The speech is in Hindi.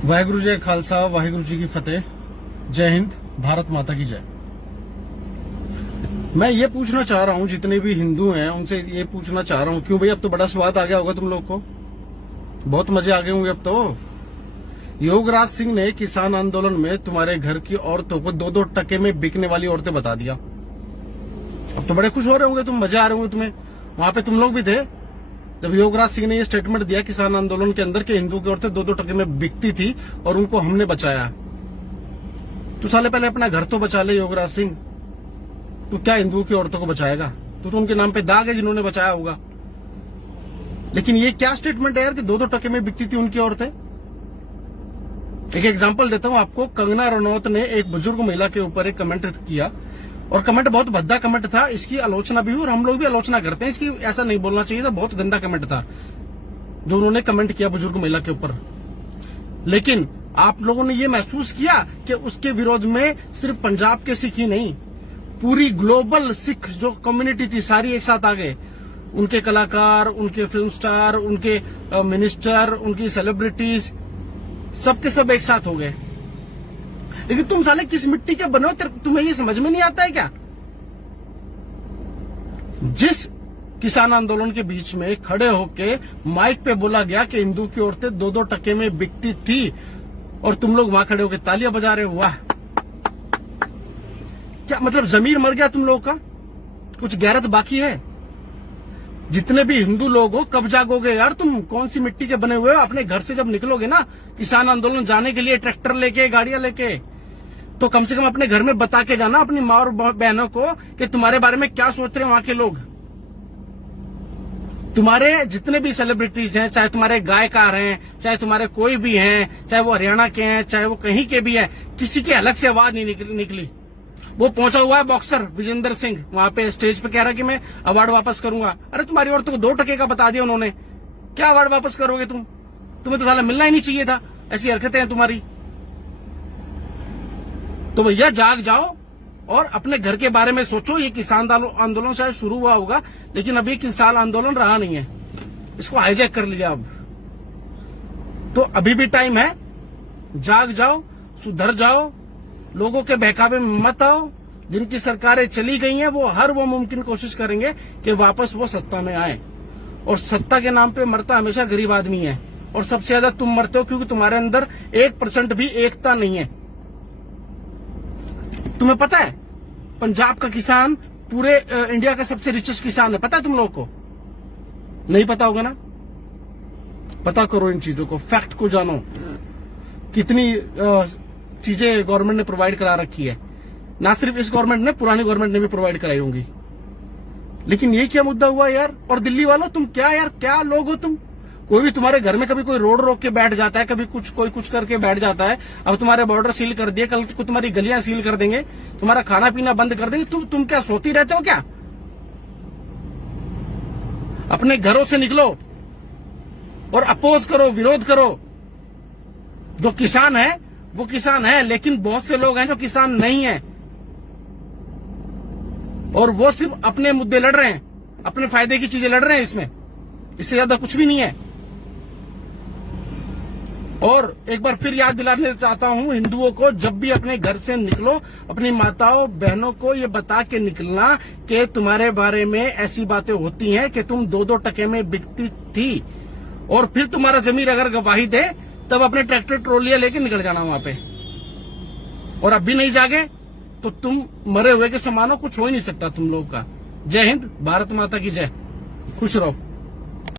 वाहिगुरु जी खालसा वाहिगुरु जी की फतेह। जय हिंद, भारत माता की जय। मैं ये पूछना चाह रहा हूं, जितने भी हिंदू हैं उनसे ये पूछना चाह रहा हूं, क्यों भाई अब तो बड़ा स्वाद आ गया होगा तुम लोग को, बहुत मजे आ गए होंगे अब तो। योगराज सिंह ने किसान आंदोलन में तुम्हारे घर की औरतों को 2-2 टके में बिकने वाली औरतें बता दिया। अब तो बड़े खुश हो रहे होंगे तुम, मजे आ रहे होंगे तुम्हें। वहां पे तुम लोग भी थे जब योगराज सिंह ने ये स्टेटमेंट दिया किसान आंदोलन के अंदर कि हिंदू की औरतें 2-2 टके में बिकती थी और उनको हमने बचाया। तू साले पहले अपना घर तो बचा ले योगराज सिंह, तू क्या हिंदुओं की औरतों को बचाएगा? तू तो उनके नाम पे दाग है जिन्होंने बचाया होगा। लेकिन ये क्या स्टेटमेंट है यार कि 2-2 टके में बिकती थी उनकी औरतें। एक एग्जांपल देता हूं आपको। कंगना रनौत ने एक बुजुर्ग महिला के ऊपर एक कमेंट किया और कमेंट बहुत भद्दा कमेंट था, इसकी आलोचना भी हुई और हम लोग भी आलोचना करते हैं इसकी। ऐसा नहीं बोलना चाहिए था, बहुत गंदा कमेंट था जो उन्होंने कमेंट किया बुजुर्ग महिला के ऊपर। लेकिन आप लोगों ने ये महसूस किया कि उसके विरोध में सिर्फ पंजाब के सिख ही नहीं, पूरी ग्लोबल सिख जो कम्युनिटी थी सारी एक साथ आ गए। उनके कलाकार, उनके फिल्म स्टार, उनके मिनिस्टर, उनकी सेलिब्रिटीज, सबके सब एक साथ हो गए। लेकिन तुम साले किस मिट्टी के बनो, तुम्हें ये समझ में नहीं आता है क्या? जिस किसान आंदोलन के बीच में खड़े होके माइक पे बोला गया कि हिंदू की औरतें 2-2 टके में बिकती थी और तुम लोग वहां खड़े होके तालियां बजा रहे हो, वाह! क्या मतलब जमीर मर गया तुम लोगों का? कुछ गैरत बाकी है? जितने भी हिंदू लोग हो, कब जागोगे यार तुम? कौन सी मिट्टी के बने हुए हो? अपने घर से जब निकलोगे ना किसान आंदोलन जाने के लिए, ट्रैक्टर लेके, गाड़ियां लेके, तो कम से कम अपने घर में बता के जाना अपनी माँ और बहनों को कि तुम्हारे बारे में क्या सोच रहे हैं वहां के लोग। तुम्हारे जितने भी सेलिब्रिटीज हैं, चाहे तुम्हारे गायकार हैं, चाहे तुम्हारे कोई भी हैं, चाहे वो हरियाणा के हैं, चाहे वो कहीं के भी हैं, किसी की अलग से आवाज नहीं निकली। वो पहुंचा हुआ है बॉक्सर विजेंद्र सिंह, वहां पे स्टेज पे कह रहा कि मैं अवार्ड वापस करूंगा। अरे तुम्हारी औरतों को 2 टके का बता दिया उन्होंने, क्या अवार्ड वापस करोगे तुम? तुम्हें तो साला मिलना ही नहीं चाहिए था, ऐसी हरकतें हैं तुम्हारी। तो भैया जाग जाओ और अपने घर के बारे में सोचो। ये किसान आंदोलन शायद शुरू हुआ होगा, लेकिन अभी किसान आंदोलन रहा नहीं है, इसको हाईजैक कर लिया अब। तो अभी भी टाइम है, जाग जाओ, सुधर जाओ, लोगों के बहकावे में मत आओ। जिनकी सरकारें चली गई हैं वो हर वो मुमकिन कोशिश करेंगे कि वापस वो सत्ता में आए। और सत्ता के नाम पे मरता हमेशा गरीब आदमी है, और सबसे ज्यादा तुम मरते हो क्योंकि तुम्हारे अंदर 1% भी एकता नहीं है। तुम्हें पता है पंजाब का किसान पूरे इंडिया का सबसे रिचेस्ट किसान है, पता है तुम लोग को? नहीं पता होगा ना? पता करो इन चीजों को, फैक्ट को जानो। कितनी चीजें गवर्नमेंट ने प्रोवाइड करा रखी है, ना सिर्फ इस गवर्नमेंट ने, पुरानी गवर्नमेंट ने भी प्रोवाइड कराई होंगी। लेकिन ये क्या मुद्दा हुआ यार? और दिल्ली वालों तुम क्या यार, क्या लोग हो तुम? कोई भी तुम्हारे घर में कभी कोई रोड रोक के बैठ जाता है, कभी कोई कुछ करके बैठ जाता है। अब तुम्हारे बॉर्डर सील कर दिए, कल को तुम्हारी गलियां सील कर देंगे, तुम्हारा खाना पीना बंद कर देंगे। तुम क्या सोती रहते हो क्या? अपने घरों से निकलो और अपोज करो, विरोध करो। जो किसान है वो किसान है, लेकिन बहुत से लोग हैं जो किसान नहीं है और वो सिर्फ अपने मुद्दे लड़ रहे हैं, अपने फायदे की चीजें लड़ रहे हैं। इसमें इससे ज्यादा कुछ भी नहीं है। और एक बार फिर याद दिलाने चाहता हूं हिंदुओं को, जब भी अपने घर से निकलो अपनी माताओं बहनों को ये बता के निकलना कि तुम्हारे बारे में ऐसी बातें होती हैं कि तुम 2-2 टके में बिकती थी। और फिर तुम्हारा जमीर अगर गवाही दे तब अपने ट्रैक्टर ट्रॉलियां लेके निकल जाना वहां पे। और अब भी नहीं जागे तो तुम मरे हुए के समान हो, कुछ हो ही नहीं सकता तुम लोग का। जय हिंद, भारत माता की जय। खुश रहो।